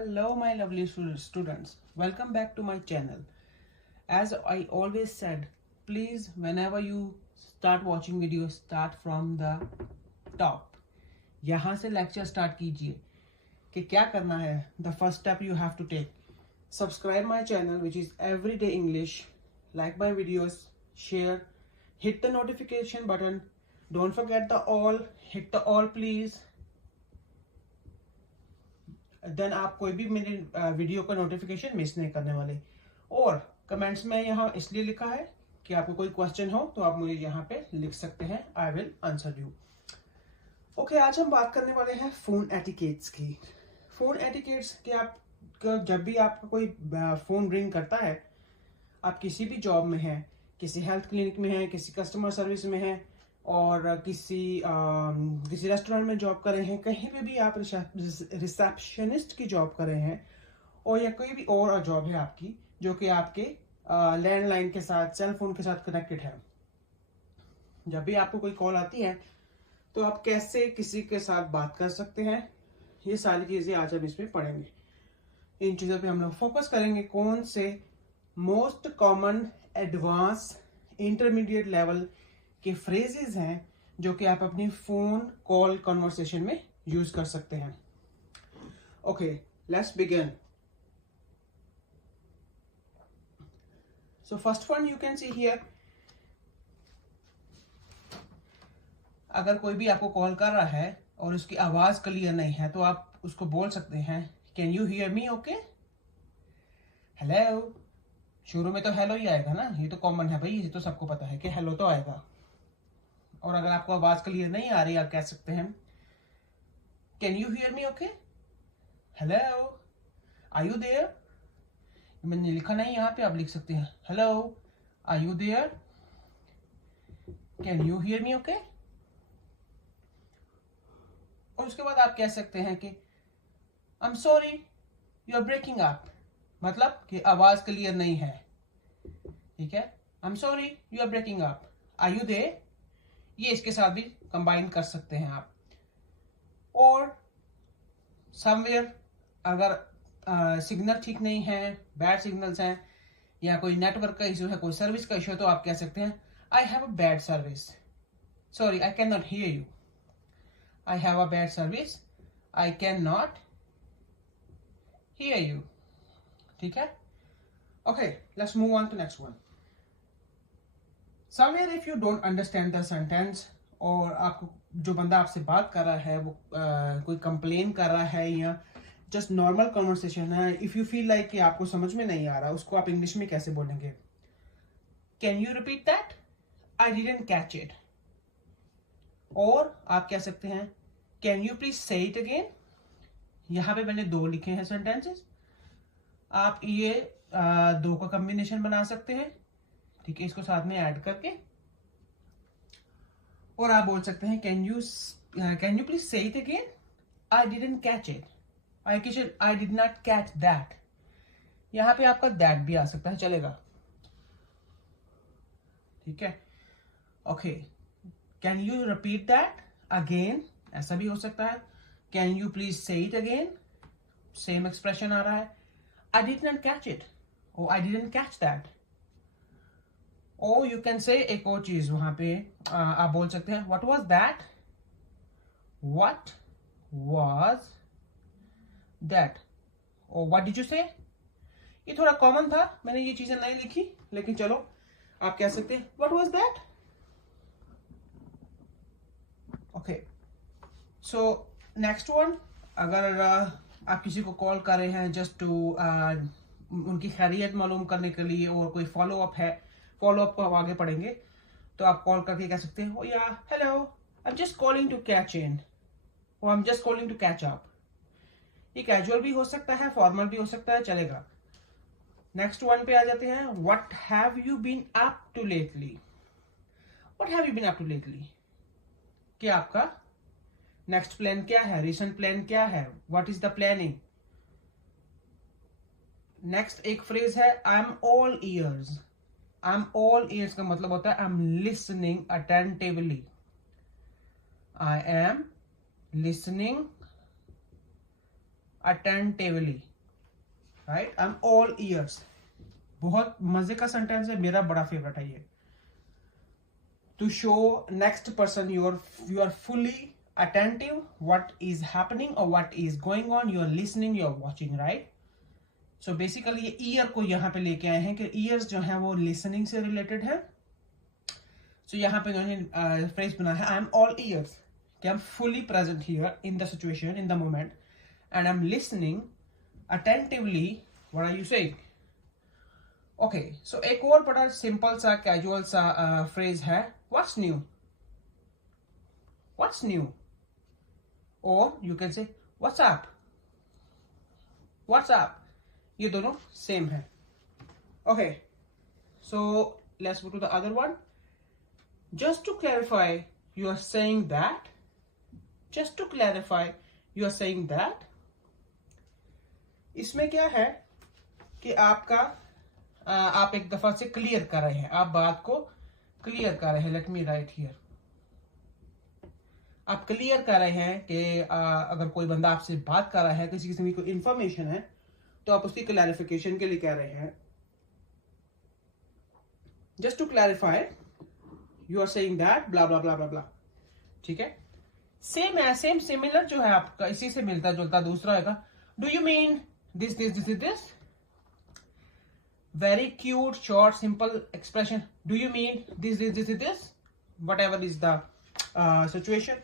Hello, my lovely students. Welcome back to my channel. As I always said, please, whenever you start watching videos, start from the top. यहाँ से lecture start कीजिए कि क्या करना है. The first step you have to take. Subscribe my channel, which is Everyday English. Like my videos, share, hit the notification button. Don't forget the all. Hit the all, please. Then आप कोई भी मेरी video का notification miss नहीं करने वाले. और comments में यहाँ इसलिए लिखा है कि आपको कोई क्वेश्चन हो तो आप मुझे यहाँ पे लिख सकते हैं. I will answer you. Okay, आज हम बात करने वाले हैं फोन एटिकेट्स की. फोन एटिकेट्स के आप जब भी आपका कोई फोन रिंग करता है, आप किसी भी जॉब में हैं, किसी हेल्थ क्लिनिक में हैं, किसी कस्टमर सर्विस में हैं, और किसी रेस्टोरेंट में जॉब कर रहे हैं, कहीं पे भी आप रिसेप्शनिस्ट की जॉब कर रहे हैं, और या कोई भी और जॉब है आपकी जो कि आपके लैंडलाइन के साथ, सेल फोन के साथ कनेक्टेड है. जब भी आपको कोई कॉल आती है तो आप कैसे किसी के साथ बात कर सकते हैं, ये सारी चीजें आज हम इसमें पढ़ेंगे. इन चीजों पे हम लोग फोकस करेंगे. कौन से most common, advance, intermediate level के फ्रेजेस हैं जो कि आप अपनी फोन कॉल कन्वर्सेशन में यूज कर सकते हैं. Okay, let's begin. So first one you can see here. अगर कोई भी आपको कॉल कर रहा है और उसकी आवाज क्लियर नहीं है तो आप उसको बोल सकते हैं, can you hear me? Okay, hello. शुरू में तो हेलो ही आएगा ना, ये तो कॉमन है भाई, ये तो सबको पता है कि हेलो तो आएगा. और अगर आपको आवाज क्लियर नहीं आ रही, आप कह सकते हैं, can you hear me? Okay, hello, are you there? मैंने लिखा नहीं यहाँ पे, आप लिख सकते हैं, hello, are you there? Can you hear me? Okay. और उसके बाद आप कह सकते हैं कि I am sorry, you are breaking up. मतलब कि आवाज क्लियर नहीं है. ठीक है, I am sorry, you are breaking up. Are you there? ये इसके साथ भी कंबाइन कर सकते हैं आप. और समवेयर अगर सिग्नल ठीक नहीं है, बैड सिग्नल्स हैं, या कोई नेटवर्क का इशू है, कोई सर्विस का इशू है, तो आप कह सकते हैं, I have a bad service, sorry I can not hear you. I have a bad service, I can not hear you. ठीक है. Okay, let's move on to next one. Somewhere if you don't understand the sentence, और आपको जो बंदा आपसे बात कर रहा है वो कोई कंप्लेन कर रहा है या जस्ट नॉर्मल कन्वर्सेशन है, इफ यू फील लाइक कि आपको समझ में नहीं आ रहा, उसको आप इंग्लिश में कैसे बोलेंगे? Can you repeat that? I didn't catch it. और आप कह सकते हैं, can you please say it again? यहां पे मैंने दो लिखे हैं सेंटेंसेस. आप ये दो का कॉम्बिनेशन बना सकते हैं. ठीक है, इसको साथ में ऐड करके, और आप बोल सकते हैं, can you please say it again? I didn't catch it. I did not catch that. यहां पे आपका दैट भी आ सकता है, चलेगा. ठीक है. Okay, can you repeat that again? ऐसा भी हो सकता है. Can you please say it again? Same expression आ रहा है. I did not catch it, और I didn't catch that. Or you can say एक और चीज वहां पे आप बोल सकते हैं, what was that? What was that? और व्हाट डिड यू से? ये थोड़ा कॉमन था, मैंने ये चीजें नहीं लिखी, लेकिन चलो आप कह सकते हैं, what was that? Okay, so next one. अगर आप किसी को कॉल कर रहे हैं जस्ट टू उनकी खैरियत मालूम करने के लिए, और कोई फॉलो अप है, फॉलो अप को आप आगे पढ़ेंगे, तो आप कॉल करके कह सकते हैं, ओ या hello, I am just calling to catch in, और I am just calling to catch up. ये कैजुअल भी हो सकता है, फॉर्मल भी हो सकता है, चलेगा. नेक्स्ट वन पे आ जाते हैं. What have you been up to lately? What have you been up to lately? क्या आपका नेक्स्ट प्लान क्या है, रिसेंट प्लान क्या है, what is the planning? Next एक फ्रेज है, I M all years. I am all years का मतलब होता है I am listening attentively. I am listening attentively. Right, I am all years. बहुत मजे का सेंटेंस है, मेरा बड़ा फेवरेट है ये। To show next person you are fully attentive what is happening or what is going on, you are listening, you are watching, right? So basically ये year को यहाँ पे लेके आए हैं कि ईयर्स जो है वो लिसनिंग से रिलेटेड है। So यहाँ पे इन्होंने फ्रेज बना है आई एम ऑल ईयर्स, कि I am fully present here in the situation, in the moment, and I am listening attentively what are you saying. Okay, so एक और बड़ा सिंपल सा कैजुअल सा फ्रेज है what's new, what's new, or you can say what's up, what's up, ये दोनों same है। okay, so let's go to the other one. Just to clarify, you are saying that, just to clarify, you are saying that, इसमें क्या है कि आपका आप एक दफा से क्लियर कर रहे हैं, आप बात को क्लियर कर रहे हैं। लेट मी राइट हियर, आप क्लियर कर रहे हैं कि अगर कोई बंदा आपसे बात कर रहा है, किसी किस्म की कोई इंफॉर्मेशन है, तो आप उसकी क्लैरिफिकेशन के लिए कह रहे हैं just to clarify you are saying that blah blah blah blah blah. ठीक है, सेम है, सेम सिमिलर जो है आपका, इसी से मिलता जुलता दूसरा होगा do you mean this this this this. Very cute short simple expression, do you mean this this this this, what ever is the situation,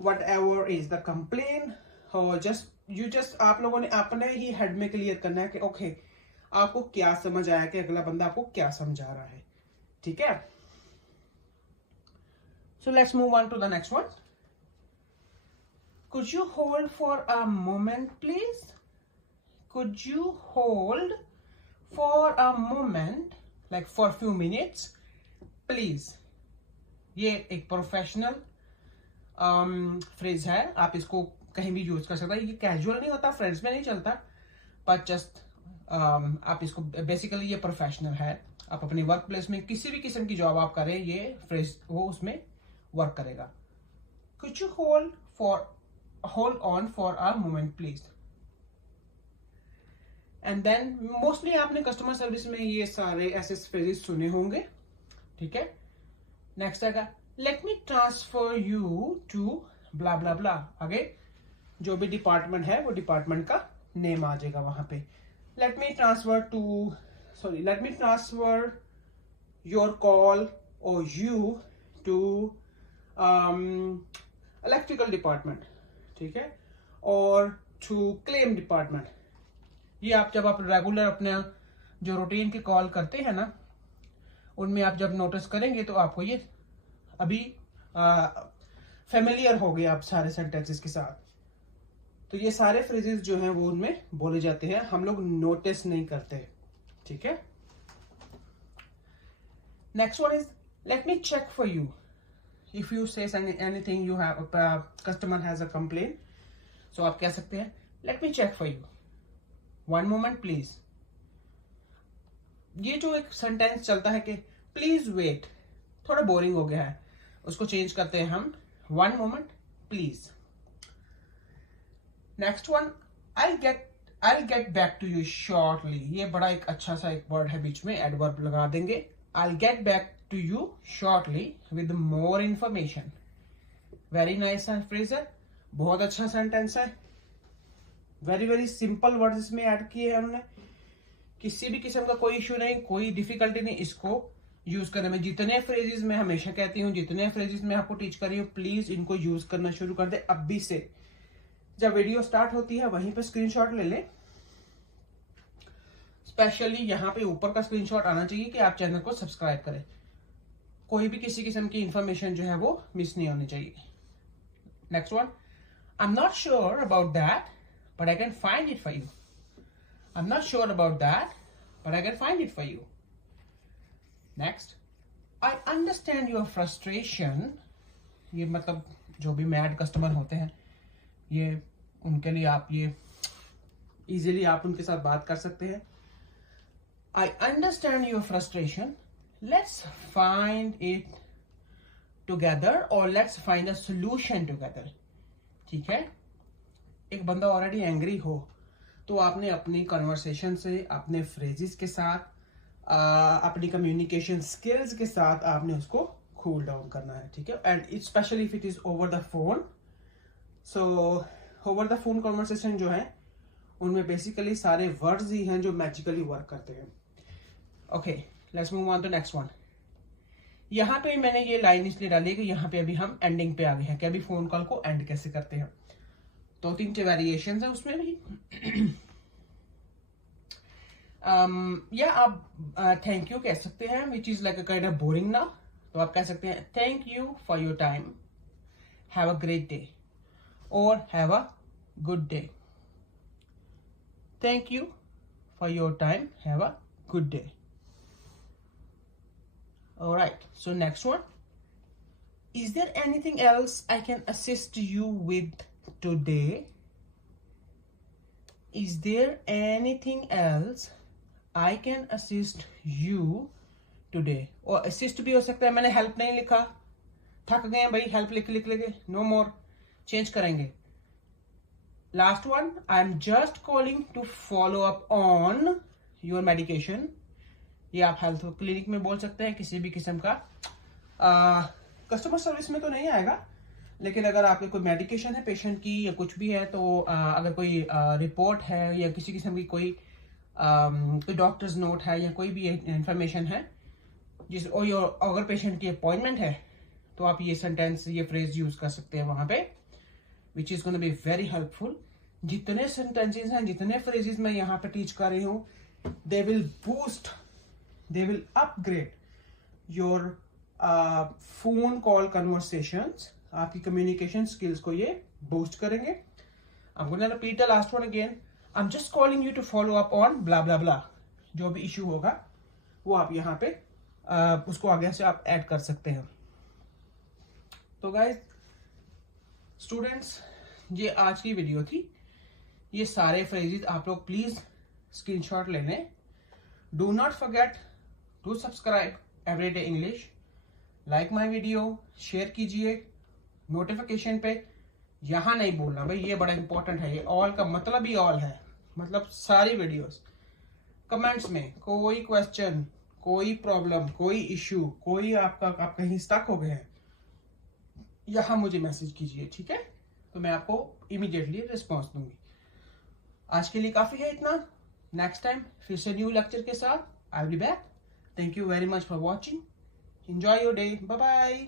whatever is the complaint, और just आप लोगों ने अपने ही हेड में क्लियर करना है कि okay आपको क्या समझ आया, कि अगला बंदा आपको क्या समझा रहा है। ठीक है, so let's move on to the next one. Could you hold for a moment please? Could you hold for a moment, like for a few minutes please? ये एक प्रोफेशनल फ्रेज है, आप इसको कहीं भी यूज कर सकते हैं। ये कैजुअल नहीं होता, फ्रेंड्स में नहीं चलता, पर जस्ट आप इसको बेसिकली ये प्रोफेशनल है। आप अपनी वर्क प्लेस में किसी भी किस्म की जॉब आप करें, ये फ्रेज वो उसमें वर्क करेगा। Could you hold on for a moment please? And then mostly आपने कस्टमर सर्विस में ये सारे ऐसे फ्रेजेस सुने होंगे। ठीक है, नेक्स्ट आएगा let me transfer you to blah blah blah. आगे जो भी डिपार्टमेंट है वो डिपार्टमेंट का नेम आ जाएगा वहां पे। Late me transfer your call और यू टू इलेक्ट्रिकल डिपार्टमेंट। ठीक है, और टू क्लेम डिपार्टमेंट। ये आप जब आप रेगुलर अपने जो रूटीन की कॉल करते हैं ना, उनमें आप जब नोटिस करेंगे तो आपको ये अभी फेमिलियर हो गए आप सारे सेंटेंसेस के साथ। तो ये सारे फ्रेजेस जो हैं वो उनमें बोले जाते हैं, हम लोग नोटिस नहीं करते। ठीक है, next one is let me check for you. If you say anything, you have customer has a complain, so आप कह सकते हैं let me check for you, one moment please. ये जो एक सेंटेंस चलता है कि प्लीज वेट, थोड़ा बोरिंग हो गया है, उसको चेंज करते हैं हम one moment please. Next one I get back to you shortly. ये बड़ा एक अच्छा सा एक वर्ड है, बीच में एडवर्ब लगा देंगे। I get back to you shortly with more information. Very nice phrase है, बहुत अच्छा सेंटेंस है। वेरी वेरी सिंपल वर्ड इसमें ऐड किए हैं हमने, किसी भी किस्म का कोई इश्यू नहीं, कोई डिफिकल्टी नहीं इसको यूज करने में। जितने फ्रेजेस मैं हमेशा कहती हूँ, जितने फ्रेजेस मैं आपको टीच कर रही हूँ, प्लीज इनको यूज करना शुरू कर दे अभी से। जब वीडियो स्टार्ट होती है वहीं पे स्क्रीनशॉट ले लें। स्पेशली यहाँ पे ऊपर का स्क्रीनशॉट आना चाहिए कि आप चैनल को सब्सक्राइब करें। कोई भी किसी किस्म की इंफॉर्मेशन जो है वो मिस नहीं होनी चाहिए। Next one, I am not sure about that but I can find it for you. I am not sure about that but I can find it for you. Next, I understand your frustration. ये मतलब जो भी mad customer होते हैं, ये उनके लिए आप ये इजीली आप उनके साथ बात कर सकते हैं। I understand your frustration, let's find it together और let's find a solution together. ठीक है, एक बंदा ऑलरेडी एंग्री हो तो आपने अपनी कन्वर्सेशन से, अपने फ्रेजेस के साथ, अपनी कम्युनिकेशन स्किल्स के साथ आपने उसको कूल डाउन करना है, ठीक है। And specially if it is over the phone. So over the phone conversation जो है उनमें बेसिकली सारे वर्ड्स ही हैं जो मैजिकली वर्क करते हैं। Okay, let's move on to next one. यहाँ पे मैंने ये लाइन इसलिए डाली कि यहाँ पे अभी हम एंडिंग पे आ गए हैं कि अभी फोन कॉल को एंड कैसे करते हैं। तो 3 वेरिएशन है उसमें भी। या आप थैंक यू कह सकते हैं, which is like a kind of boring ना। तो आप कह सकते हैं thank you for your time, have a great day, और have a good day. Thank you for your time, have a good day. Alright, so next one. Is there anything else I can assist you with today? Is there anything else I can assist you today? और assist भी हो सकता है, मैंने help नहीं लिखा, थक गए भाई, help लिख लेंगे, no more, change करेंगे। Last one, I'm just calling to follow up on your medication. ये आप हेल्थ क्लिनिक में बोल सकते हैं, किसी भी किस्म का कस्टमर सर्विस में तो नहीं आएगा, लेकिन अगर आपके कोई मेडिकेशन है पेशेंट की या कुछ भी है, तो अगर कोई रिपोर्ट है या किसी किस्म की कोई डॉक्टर्स नोट है या कोई भी इंफॉर्मेशन है और अगर पेशेंट की अपॉइंटमेंट है, तो आप ये सेंटेंस, ये फ्रेज यूज कर सकते हैं वहां पे, which is gonna be very helpful. जितने सेंटेंसेस हैं, जितने फ्रेजेस मैं यहाँ पे टीच कर रही हूँ, दे will upgrade your phone call conversations, आपकी communication skills को ये boost करेंगे। I'm gonna repeat the last one again. I'm just calling you to follow up on blah blah blah. जो भी issue होगा वो आप यहाँ पे उसको आगे से आप ऐड कर सकते हैं। तो guys, students, ये आज की वीडियो थी। ये सारे phrases आप लोग प्लीज स्क्रीनशॉट ले लें। Do not forget to subscribe Everyday English, like my video, share कीजिए, नोटिफिकेशन पे यहाँ नहीं बोलना भाई, ये बड़ा इंपॉर्टेंट है। ये ऑल का मतलब ही ऑल है, मतलब सारी वीडियोस। कमेंट्स में कोई क्वेश्चन, कोई प्रॉब्लम, कोई इश्यू, कोई आप कहीं स्टक हो गए हैं, यहाँ मुझे मैसेज कीजिए, ठीक है। तो मैं आपको इमीडिएटली रिस्पॉन्स दूंगी। आज के लिए काफी है इतना। नेक्स्ट टाइम फिर से न्यू लेक्चर के साथ I will be back. Thank you very much for watching. Enjoy your day. Bye bye.